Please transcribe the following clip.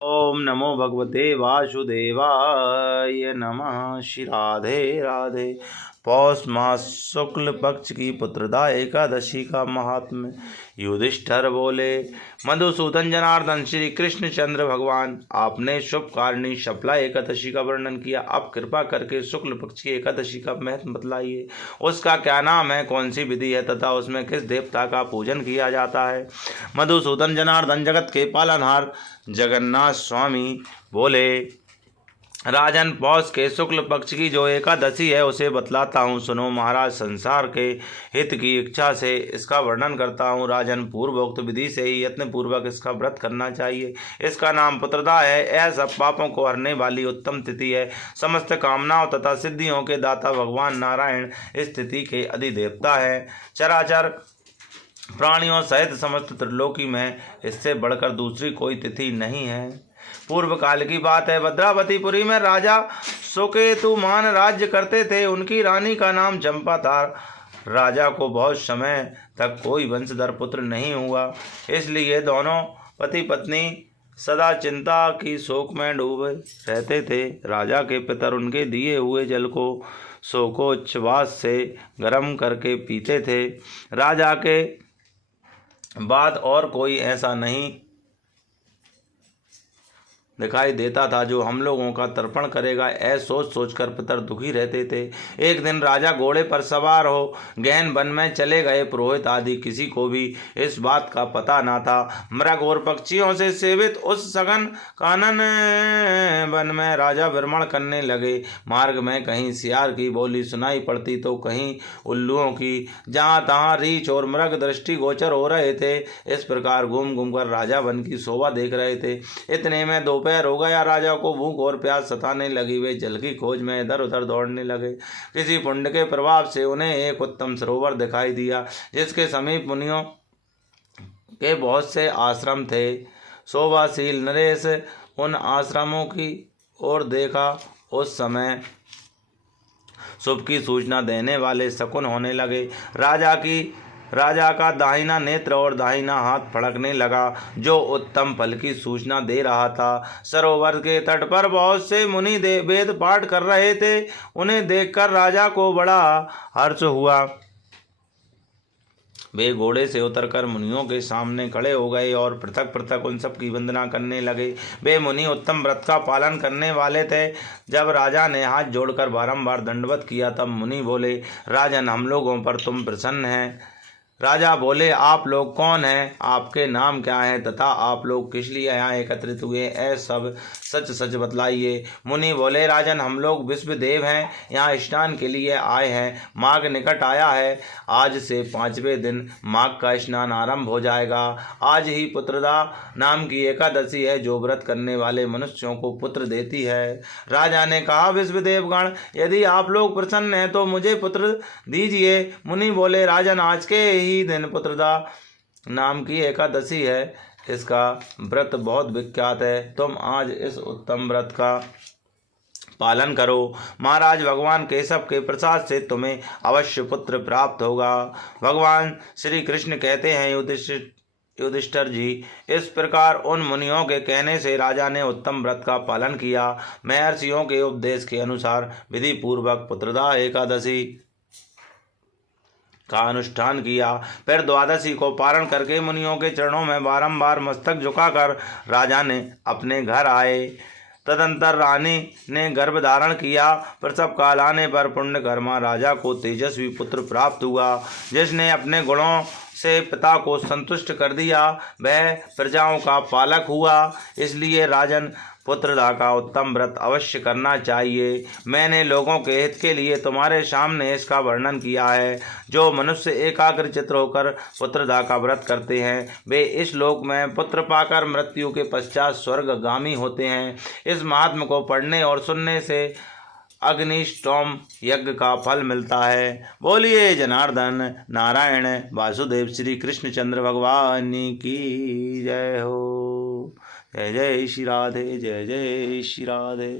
ओम नमो भगवते वासुदेवाय नमः। श्री राधे राधे। पौष मास शुक्ल पक्ष की पुत्रदा एकादशी का महात्म्य। युधिष्ठिर बोले, मधुसूदन जनार्दन श्री कृष्ण चंद्र भगवान, आपने शुभ कारिणी शपला एकादशी का वर्णन किया। आप कृपा करके शुक्ल पक्ष की एकादशी का महत्व बतलाइए। उसका क्या नाम है, कौन सी विधि है तथा उसमें किस देवता का पूजन किया जाता है। मधुसूदन जनार्दन जगत के पालनहार जगन्नाथ स्वामी बोले, राजन, पौष के शुक्ल पक्ष की जो एकादशी है उसे बतलाता हूँ, सुनो महाराज। संसार के हित की इच्छा से इसका वर्णन करता हूँ। राजन, पूर्वोक्त विधि से ही यत्न पूर्वक इसका व्रत करना चाहिए। इसका नाम पुत्रदा है। यह सब पापों को हरने वाली उत्तम तिथि है। समस्त कामनाओं तथा सिद्धियों के दाता भगवान नारायण इस तिथि के अधिदेवता है। चराचर प्राणियों सहित समस्त त्रिलोकी में इससे बढ़कर दूसरी कोई तिथि नहीं है। पूर्व काल की बात है। भद्रावतीपुरी में राजा सुकेतुमान राज्य करते थे। उनकी रानी का नाम चंपा था। राजा को बहुत समय तक कोई वंशधर पुत्र नहीं हुआ, इसलिए दोनों पति पत्नी सदा चिंता की शोक में डूबे रहते थे। राजा के पितर उनके दिए हुए जल को शोकोच्छ्वास से गर्म करके पीते थे। राजा के बाद और कोई ऐसा नहीं दिखाई देता था जो हम लोगों का तर्पण करेगा। ऐसा सोच सोचकर पितर दुखी रहते थे। एक दिन राजा घोड़े पर सवार हो गहन वन में चले गए। पुरोहित आदि किसी को भी इस बात का पता न था। मृग और पक्षियों से सेवित उस सघन कानन वन में राजा भ्रमण करने लगे। मार्ग में कहीं सियार की बोली सुनाई पड़ती तो कहीं उल्लुओं की। जहाँ तहाँ रीछ और मृग दृष्टि गोचर हो रहे थे। इस प्रकार घूम घूम कर राजा वन की शोभा देख रहे थे। इतने में दोपहर हो गया। राजा को भूख और प्यास सताने लगी। वे जल की खोज में इधर उधर दौड़ने लगे। किसी पुण्य के प्रभाव से उन्हें एक उत्तम सरोवर दिखाई दिया, जिसके समीप मुनियों के बहुत से आश्रम थे। शोभाशील नरेश उन आश्रमों की ओर देखा। उस समय शुभ की सूचना देने वाले शकुन होने लगे। राजा का दाहिना नेत्र और दाहिना हाथ फड़कने लगा, जो उत्तम फल की सूचना दे रहा था। सरोवर के तट पर बहुत से मुनि वेद पाठ कर रहे थे। उन्हें देखकर राजा को बड़ा हर्ष हुआ। वे घोड़े से उतरकर मुनियों के सामने खड़े हो गए और पृथक पृथक उन सब की वंदना करने लगे। वे मुनि उत्तम व्रत का पालन करने वाले थे। जब राजा ने हाथ जोड़कर बारंबार दंडवत किया तब मुनि बोले, राजन, हम लोगों पर तुम प्रसन्न हैं। राजा बोले, आप लोग कौन हैं, आपके नाम क्या हैं तथा आप लोग किस लिए यहाँ एकत्रित हुए, ऐसा सब सच सच बतलाइए। मुनि बोले, राजन, हम लोग विश्वदेव हैं, यहाँ स्नान के लिए आए हैं। माघ निकट आया है। आज से 5वें दिन माघ का स्नान आरंभ हो जाएगा। आज ही पुत्रदा नाम की एकादशी है, जो व्रत करने वाले मनुष्यों को पुत्र देती है। राजा ने कहा, विश्वदेवगण, यदि आप लोग प्रसन्न हैं तो मुझे पुत्र दीजिए। मुनि बोले, राजन, आज के ही दिन पुत्रदा नाम की एकादशी है। इसका व्रत बहुत विख्यात है। तुम आज इस उत्तम व्रत का पालन करो। महाराज, भगवान केशव के प्रसाद से तुम्हें अवश्य पुत्र प्राप्त होगा। भगवान श्री कृष्ण कहते हैं, युधिष्ठिर जी, इस प्रकार उन मुनियों के कहने से राजा ने उत्तम व्रत का पालन किया। महर्षियों के उपदेश के अनुसार विधि पूर्वक पुत्रदा एकादशी का अनुष्ठान किया। फिर द्वादशी को पारण करके मुनियों के चरणों में बारंबार मस्तक झुकाकर राजा ने अपने घर आए। तदंतर रानी ने गर्भ धारण किया। प्रसव काल आने पर पुण्यकर्मा राजा को तेजस्वी पुत्र प्राप्त हुआ, जिसने अपने गुणों से पिता को संतुष्ट कर दिया। वह प्रजाओं का पालक हुआ। इसलिए राजन, पुत्रदा का उत्तम व्रत अवश्य करना चाहिए। मैंने लोगों के हित के लिए तुम्हारे सामने इसका वर्णन किया है। जो मनुष्य एकाग्रचित्त होकर पुत्रदा का व्रत करते हैं, वे इस लोक में पुत्र पाकर मृत्यु के पश्चात स्वर्गगामी होते हैं। इस महात्म को पढ़ने और सुनने से अग्निष्टोम यज्ञ का फल मिलता है। बोलिए जनार्दन नारायण वासुदेव श्री कृष्णचंद्र भगवान की जय हो। जय जय श्री राधे, जय जय श्री राधे।